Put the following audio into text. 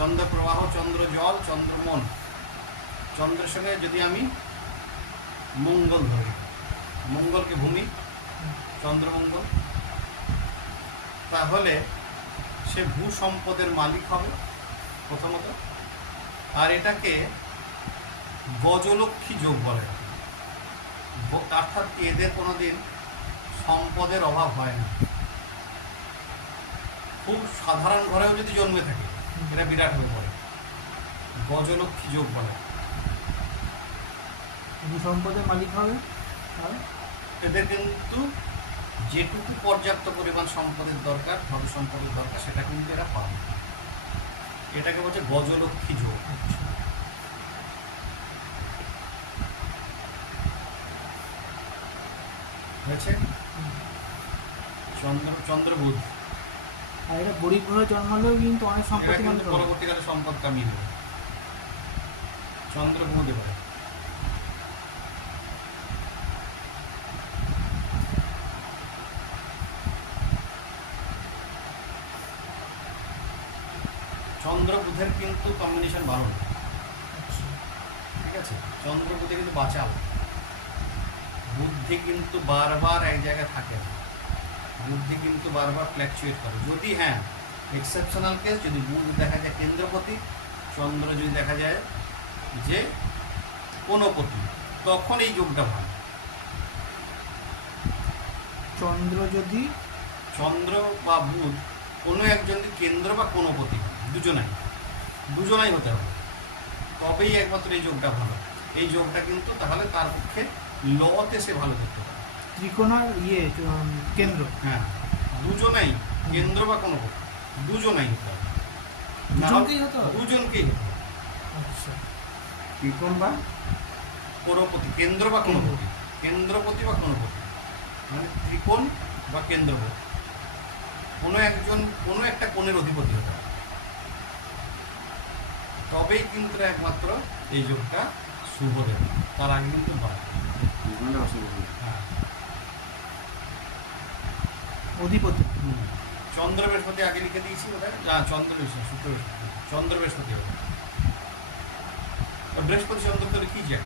চন্দ্র প্রবাহ, চন্দ্র জল, চন্দ্র মন। চন্দ্রের সঙ্গে যদি আমি মঙ্গল ধরি, মঙ্গলকে ভূমি, চন্দ্রমঙ্গল, তাহলে সে ভূ সম্পদের মালিক হবে প্রথমত। আর এটাকে গজলক্ষ্মী যোগ বলে, অর্থাৎ এদের কোনোদিন সম্পদের অভাব হয় না। খুব সাধারণ ঘরেও যদি জন্মে থাকে এটা বিরাট হয়ে পড়ে, গজলক্ষ্মী যোগ বলে। সম্পদের মালিক হবে, এদের কিন্তু যেটুকু পর্যাপ্ত পরিমাণ সম্পদের দরকার, ধন সম্পদের দরকার, সেটা কিন্তু এরা পাবে। এটাকে বলছে গজলক্ষ্মী যোগ। হয়েছে চন্দ্র বুধ। আর এটা গরিব ঘরে জন্মালেও কিন্তু অনেক সম্পত্তি মালিক হবে, পরবর্তীকালে সম্পদ কামিয়ে দেবে। চন্দ্র বুধ এবারে চন্দ্র বুধের কিন্তু কম্বিনেশন ভালো না, ঠিক আছে? চন্দ্র বুধে কিন্তু বাঁচাও, বুদ্ধি কিন্তু বারবার এক জায়গায় থাকে না, বুদ্ধি কিন্তু বারবার ফ্ল্যাকচুয়েট করে। যদি হ্যাঁ এক্সেপশনাল কেস, যদি বুধ দেখা যায় কেন্দ্রপতি, চন্দ্র যদি দেখা যায় যে কোনপতি, তখন এই যোগটা ভালো। চন্দ্র বা বুধ কোনো একজন কেন্দ্র বা কোনপতি, দুজনাই হতে হবে, তবেই একমাত্র এই যোগটা ভালো। এই যোগটা কিন্তু তাহলে তার পক্ষে লতে সে ভালো করতে পারে। ত্রিকোণার কেন্দ্র, হ্যাঁ, দুজনাই কেন্দ্র বা কোনপতি, দুজনাই হতে হবে, দুজনকেই হতে হবে। আচ্ছা, ত্রিকোণ বা কোনপতি, কেন্দ্র বা কোনপতি, কেন্দ্রপতি বা কোনপতি, মানে ত্রিকোণ বা কেন্দ্রপতি, কোনো একটা কোণের অধিপতি হতে হবে, তবেই কিন্তু একমাত্র এই যোগটা শুভ দেবে। তার আগে কিন্তু হ্যাঁ, অধিপতি চন্দ্র বৃহস্পতি আগে লিখে দিয়েছি বোধহয়, চন্দ্র বৃহস্পতি, শুক্র বৃহস্পতি, চন্দ্র বৃহস্পতি হবে। বৃহস্পতি চন্দ্র তো লিখি যায়।